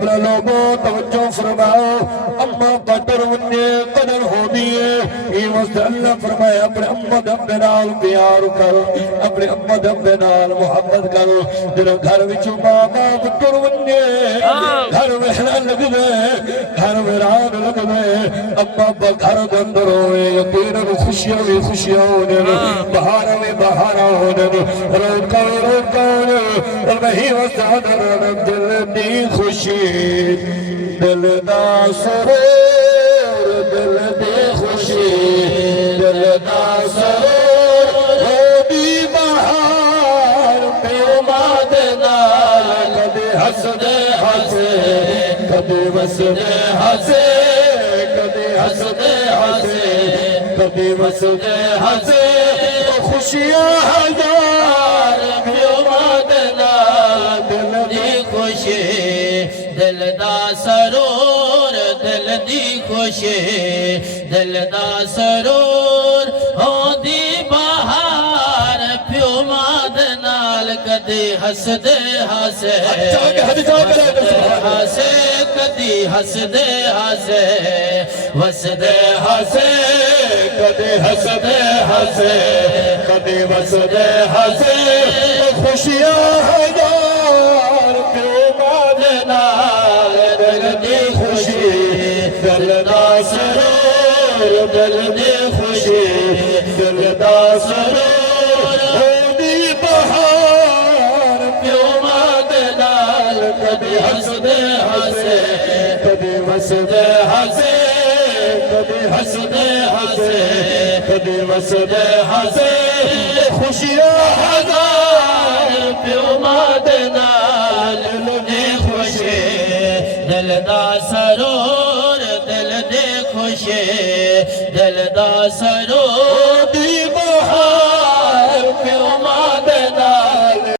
किबला लोगो तवज्जो फरमाओ अम्मा कदर वन्ने कदर हो दिए ये वस्ते अल्लाह फरमाया अपने अम्मा दब्बे नाल प्यार कर अपने अम्मा दब्बे नाल मोहब्बत कर तेरे घर विचों मां बाप तुर वन्ने घर वहना लग गए घर वीरान लग गए अम्मा अब्बा घर दे अंदर होए यकीनन खुशियां भी खुशियां होने बहार में बहार होने रोका और वही वसादर दिल दी खुशी दिल दा सुरूर दिल दी खुशी दिल दा सुरूर होदी बहार प्योमा दे नाल कदे हसदे हसे कदे वसदे हसे कदे हसदे हसे कदे वसदे हसे खुशियां हजार प्योमा दे नाल दिल दी खुशी दिल दा सरूर दिल दी खुशी दिल दा सरूर होंदी बहार प्योमा दे नाल कदी हसदे हसे हसे कदी हसदे हसे वसदे हसे कदी हसदे हसे कदी वसदे हसे खुशियां हजार प्योमा दे नाल दिल दी खुशी दिल दा सरूर दिल दी खुशी दिल दा सरूर होदी बहार प्योमा दे नाल कदी हसदे हसे कदी वसदे हसे कदी हसदे हसे कदी वसदे हसे खुशियां हजार प्योमा दे नाल दी खुशी दिल दा सरूर दिल दी खुशी दिल दा सरूर